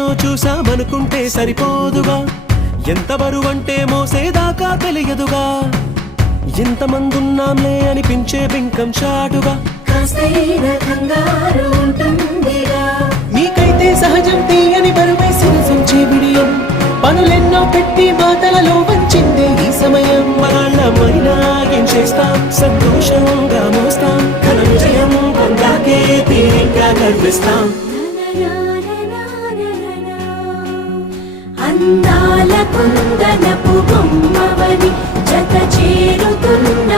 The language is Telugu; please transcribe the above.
ఎన్నెన్నో చూసామనుకుంటే సరిపోదుగా, ఎంత బరువంటే మోసేదాకా తెలియదుగా, ఎంతమందున్నాంలే అనిపించే బింకం చాటుగా మీకైతే సహజం తీయని బరువై సిరసించే విడియం, పనులెన్నో పెట్టి మాటలలో వంచిందే ఈ సమయం. మనాళ్ళమైనా ఏం చేస్తాం, సంతోషంగా మోస్తాం, ఘన విజయం పొందాకే తీరిగ్గా గర్విస్తాం. అందాల కుందనపు బొమ్మవని జత చేరుతున్న